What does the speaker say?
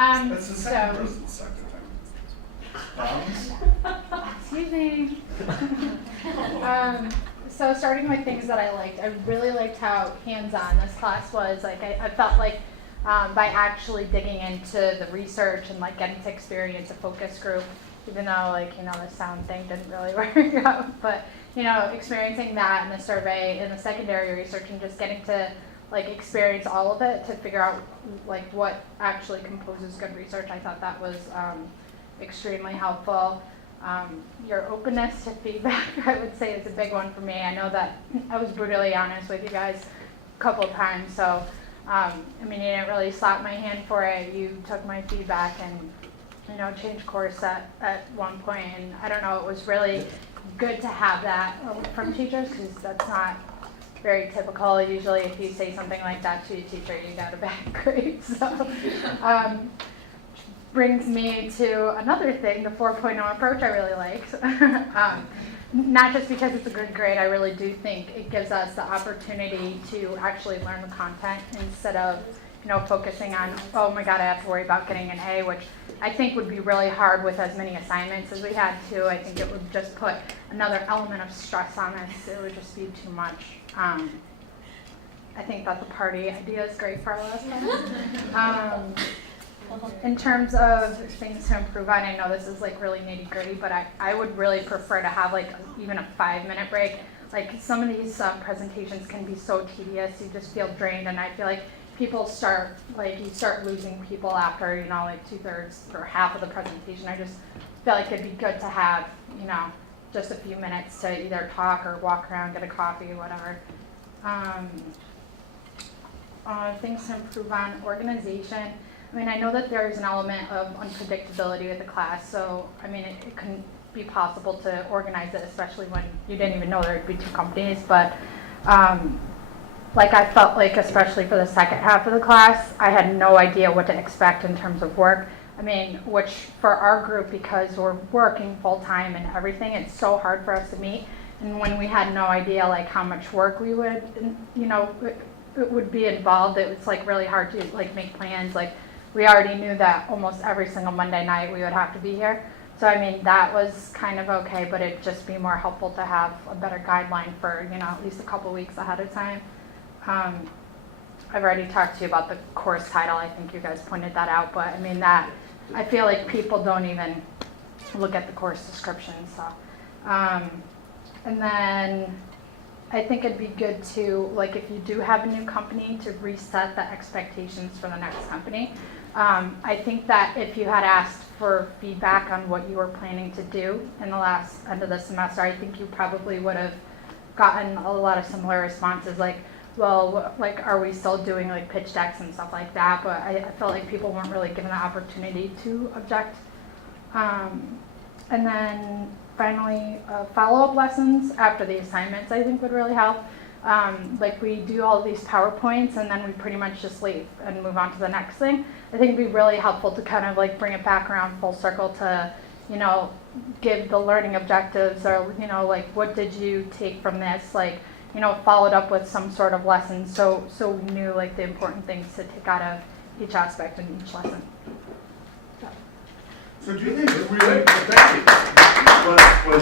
That's the second So, person sucked at them. excuse me. So starting with things that I liked, I really liked how hands-on this class was. Like I felt like by actually digging into the research and like getting to experience a focus group, even though like, the sound thing didn't really work out, but experiencing that in the survey and the secondary research and just getting to like experience all of it to figure out like what actually composes good research, I thought that was extremely helpful. Your openness to feedback, I would say, is a big one for me. I know that I was brutally honest with you guys a couple of times, so you didn't really slap my hand for it. You took my feedback and changed course at one point, and I don't know, it was really good to have that from teachers because that's not very typical. Usually if you say something like that to a teacher, you got a bad grade. So brings me to another thing, the 4.0 approach I really liked. Not just because it's a good grade, I really do think it gives us the opportunity to actually learn the content instead of focusing on, oh my God, I have to worry about getting an A, which I think would be really hard with as many assignments as we had too. I think it would just put another element of stress on us. It would just be too much. I think that the party idea is great for our last class. In terms of things to improve on, I know this is like really nitty gritty, but I would really prefer to have like even a 5-minute break. Like some of these presentations can be so tedious, you just feel drained, and I feel like people start losing people after, like 2/3 or half of the presentation. I just feel like it'd be good to have, just a few minutes to either talk or walk around, get a coffee, whatever. Things to improve on, organization. I know that there's an element of unpredictability with the class, so it couldn't be possible to organize it, especially when you didn't even know there would be 2 companies, but I felt like, especially for the second half of the class, I had no idea what to expect in terms of work. Which for our group, because we're working full-time and everything, it's so hard for us to meet, and when we had no idea like how much work we would, it would be involved, it was like really hard to like make plans. Like we already knew that almost every single Monday night we would have to be here. So that was kind of okay, but it'd just be more helpful to have a better guideline for, at least a couple weeks ahead of time. I've already talked to you about the course title. I think you guys pointed that out, but that I feel like people don't even look at the course description. So, and then I think it'd be good to, like, if you do have a new company, to reset the expectations for the next company. I think that if you had asked for feedback on what you were planning to do in the last end of the semester, I think you probably would have gotten a lot of similar responses, like, well, like, are we still doing like pitch decks and stuff like that? But I felt like people weren't really given the opportunity to object. And then finally, follow-up lessons after the assignments I think would really help. Like we do all these PowerPoints and then we pretty much just leave and move on to the next thing. I think it'd be really helpful to kind of like bring it back around full circle to, give the learning objectives, or, like what did you take from this? Like, followed up with some sort of lesson so we knew like the important things to take out of each aspect in each lesson. So do you think that we, thank you.